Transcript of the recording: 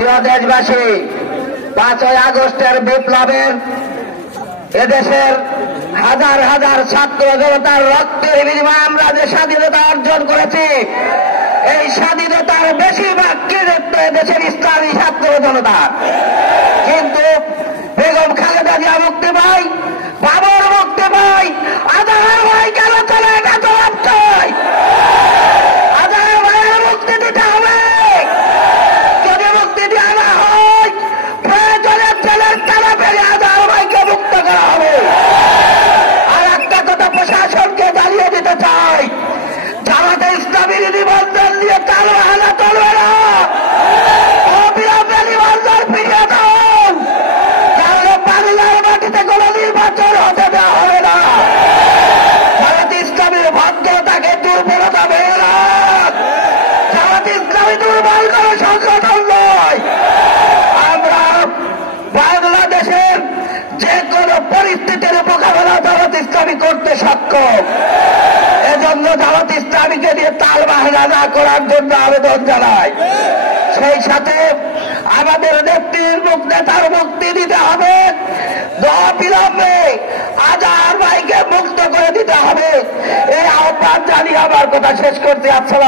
প্রিয় দেশবাসী, 5ই আগস্টের বিপ্লবের এদেশের হাজার হাজার ছাত্র জনতার রক্তের বিনিময়ে আমরা যে স্বাধীনতা অর্জন করেছি, এই স্বাধীনতার বেশিরভাগ কৃতিত্ব দেশের ইসলামী ছাত্র জনতা। কিন্তু বেগম খালেদা জিয়া মুক্তি পাই, বাবর মুক্তি পাই, আজহার ভাই কেন চলে এটা জবাব চাই। আজহার ভাইয়ের মুক্তি দিতে হবে। যদি মুক্তি দেওয়া না হয়, প্রয়োজনের ছেলের টানা পেরে আজহার ভাইকে মুক্ত করা হবে। আর একটা কথা প্রশাসনকে জানিয়ে দিতে চাই, জামাতে ইসলামী নিবন্ধন দিয়ে তাল বাহানা চলবে না। অবিলম্বে নিবন্ধন ফিরিয়ে দাও, তাহলে বাংলার মাটিতে কোন নির্বাচন হতে দেওয়া হবে না। জামাতে ইসলামীর ভদ্রতাকে দুর্বলতা ভেবে না। জামাতে ইসলামী দুর্বল কোনো সংগঠন নয়। আমরা বাংলাদেশের যে কোনো পরিস্থিতির মোকাবেলা জামাত ইসলামী করতে সক্ষম। এজন্য জামাত ইসলামীকে দিয়ে তাল বাহানা না করার জন্য আবেদন জানাই। সেই সাথে আমাদের নেত্রীর নেতার মুক্তি দিতে হবে। অবিলম্বে আজহার ভাইকে মুক্ত করে দিতে হবে। এই আহ্বান জানিয়ে আমার কথা শেষ করতে। আসসালাম।